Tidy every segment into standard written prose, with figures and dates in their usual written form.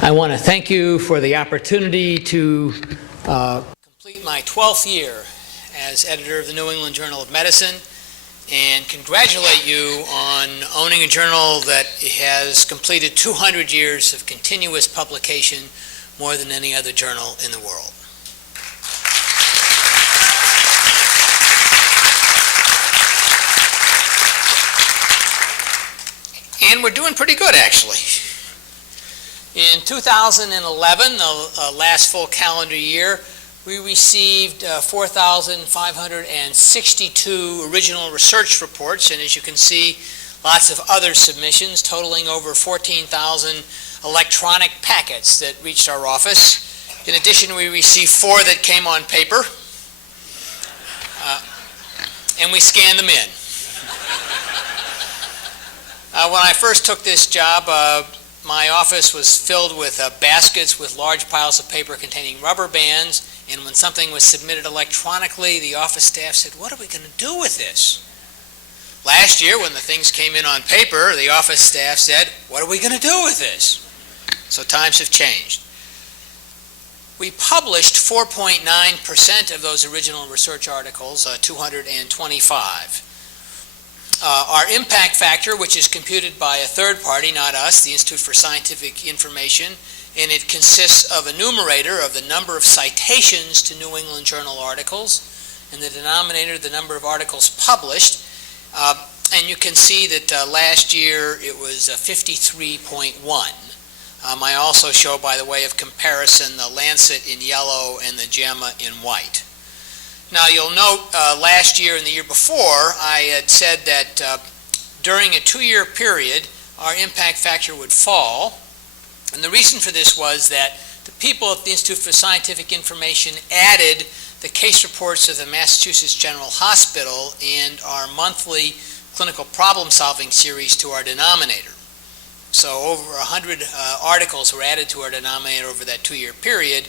I want to thank you for the opportunity to complete my 12th year as editor of the New England Journal of Medicine and congratulate you on owning a journal that has completed 200 years of continuous publication, more than any other journal in the world. And we're doing pretty good, actually. In 2011, the last full calendar year, we received 4,562 original research reports, and as you can see, lots of other submissions totaling over 14,000 electronic packets that reached our office. In addition, we received 4 that came on paper, and we scanned them in. When I first took this job, my office was filled with baskets with large piles of paper containing rubber bands, and when something was submitted electronically, the office staff said, "What are we going to do with this?" Last year, when the things came in on paper, the office staff said, "What are we going to do with this?" So times have changed. We published 4.9% of those original research articles, 225. Our impact factor, which is computed by a third party, not us, the Institute for Scientific Information, and it consists of a numerator of the number of citations to New England Journal articles, and the denominator, the number of articles published. And you can see that last year it was 53.1. I also show, by the way of comparison, the Lancet in yellow and the JAMA in white. Now you'll note last year and the year before I had said that during a 2-year period our impact factor would fall, and the reason for this was that the people at the Institute for Scientific Information added the case reports of the Massachusetts General Hospital and our monthly clinical problem solving series to our denominator. So over 100 articles were added to our denominator over that 2-year period,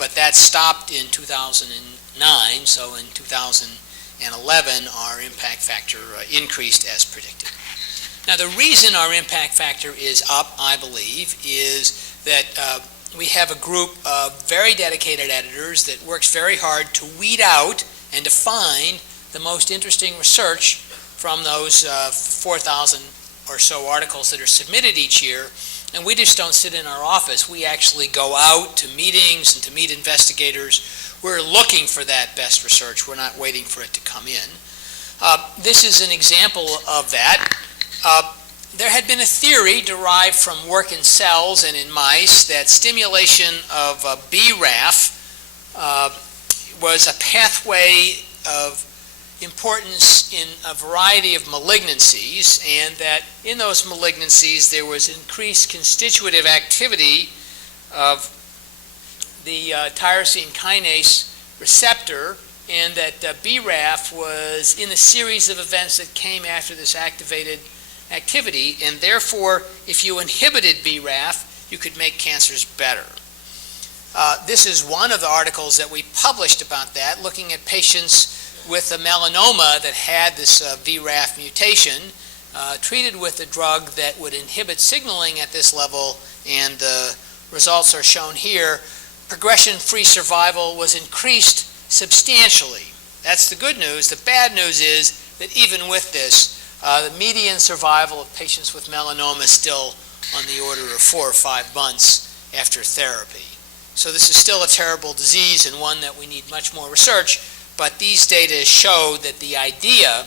but that stopped in 2009, so in 2011 our impact factor increased as predicted. Now the reason our impact factor is up, I believe, is that we have a group of very dedicated editors that works very hard to weed out and to find the most interesting research from those 4,000 or so articles that are submitted each year. And we just don't sit in our office. We actually go out to meetings and to meet investigators. We're looking for that best research. We're not waiting for it to come in. This is an example of that. There had been a theory derived from work in cells and in mice that stimulation of BRAF was a pathway of importance in a variety of malignancies, and that in those malignancies there was increased constitutive activity of the tyrosine kinase receptor, and that BRAF was in a series of events that came after this activated activity, and therefore if you inhibited BRAF you could make cancers better. This is one of the articles that we published about that, looking at patients with a melanoma that had this BRAF mutation, treated with a drug that would inhibit signaling at this level, and the results are shown here. Progression-free survival was increased substantially. That's the good news. The bad news is that even with this, the median survival of patients with melanoma is still on the order of 4 or 5 months after therapy. So this is still a terrible disease and one that we need much more research. But these data show that the idea,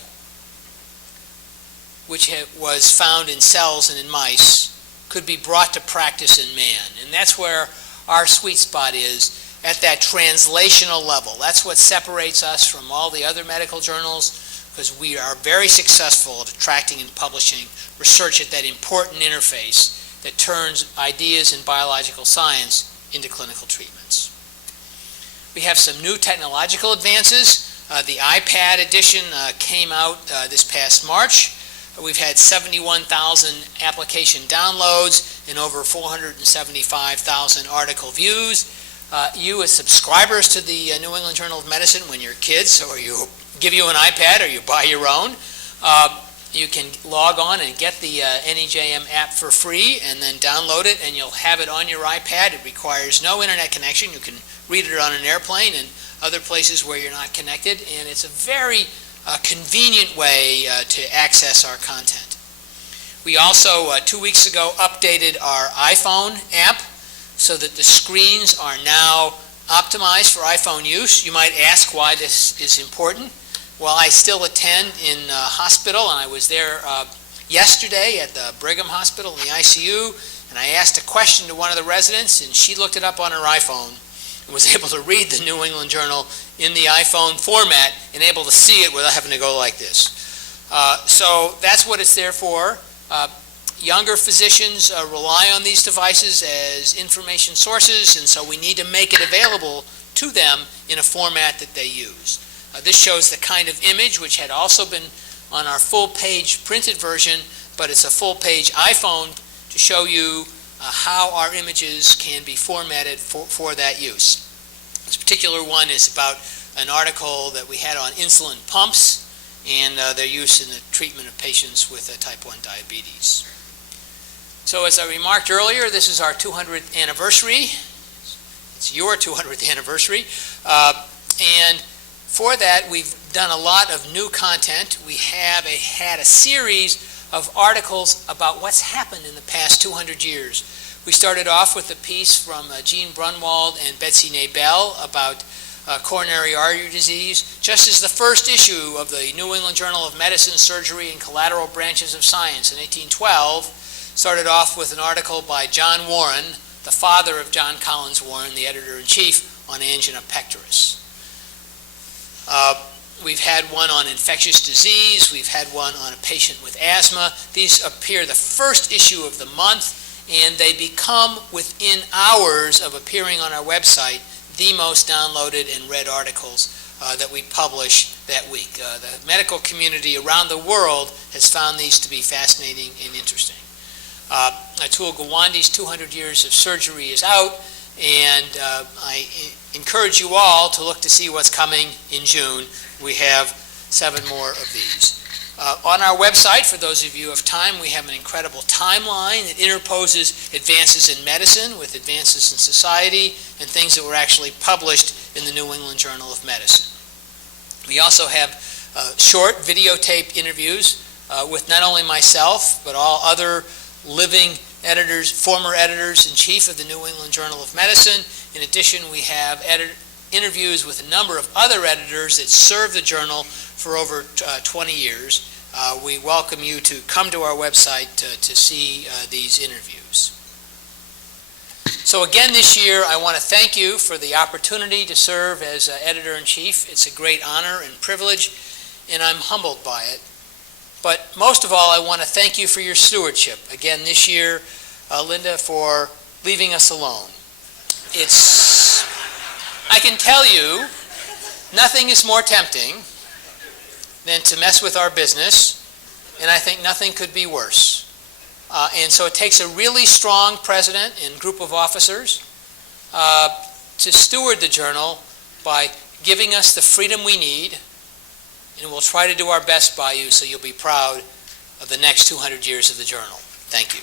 which was found in cells and in mice, could be brought to practice in man. And that's where our sweet spot is, at that translational level. That's what separates us from all the other medical journals, because we are very successful at attracting and publishing research at that important interface that turns ideas in biological science into clinical treatments. We have some new technological advances. The iPad edition came out this past March. We've had 71,000 application downloads and over 475,000 article views. You as subscribers to the New England Journal of Medicine, when you're kids, or you give you an iPad or you buy your own, You can log on and get the NEJM app for free and then download it, and you'll have it on your iPad. It requires no internet connection. You can read it on an airplane and other places where you're not connected, and it's a very convenient way to access our content. We also, 2 weeks ago, updated our iPhone app so that the screens are now optimized for iPhone use. You might ask why this is important. Well, I still attend in hospital, and I was there yesterday at the Brigham Hospital in the ICU, and I asked a question to one of the residents, and she looked it up on her iPhone and was able to read the New England Journal in the iPhone format and able to see it without having to go like this. So that's what it's there for. Younger physicians rely on these devices as information sources, and so we need to make it available to them in a format that they use. This shows the kind of image which had also been on our full-page printed version, but it's a full-page iPhone to show you how our images can be formatted for that use. This particular one is about an article that we had on insulin pumps and their use in the treatment of patients with type 1 diabetes. So as I remarked earlier, this is our 200th anniversary. It's your 200th anniversary. And for that, we've done a lot of new content. We have had a series of articles about what's happened in the past 200 years. We started off with a piece from Jean Brunwald and Betsy Nabel about coronary artery disease, just as the first issue of the New England Journal of Medicine, Surgery, and Collateral Branches of Science in 1812 started off with an article by John Warren, the father of John Collins Warren, the editor-in-chief, on angina pectoris. We've had one on infectious disease. We've had one on a patient with asthma. These appear the first issue of the month, and they become, within hours of appearing on our website, the most downloaded and read articles that we publish that week. The medical community around the world has found these to be fascinating and interesting. Atul Gawande's 200 Years of Surgery is out, and I encourage you all to look to see what's coming in June. We have 7 more of these. On our website, for those of you who have time, we have an incredible timeline that interposes advances in medicine with advances in society and things that were actually published in the New England Journal of Medicine. We also have short videotaped interviews with not only myself, but all other living editors, former editors-in-chief of the New England Journal of Medicine. In addition, we have interviews with a number of other editors that served the journal for over 20 years. We welcome you to come to our website to see these interviews. So again this year, I want to thank you for the opportunity to serve as editor-in-chief. It's a great honor and privilege, and I'm humbled by it. But most of all, I want to thank you for your stewardship. Again this year, Linda, for leaving us alone. I can tell you, nothing is more tempting than to mess with our business, and I think nothing could be worse. And so it takes a really strong president and group of officers to steward the journal by giving us the freedom we need, and we'll try to do our best by you so you'll be proud of the next 200 years of the journal. Thank you.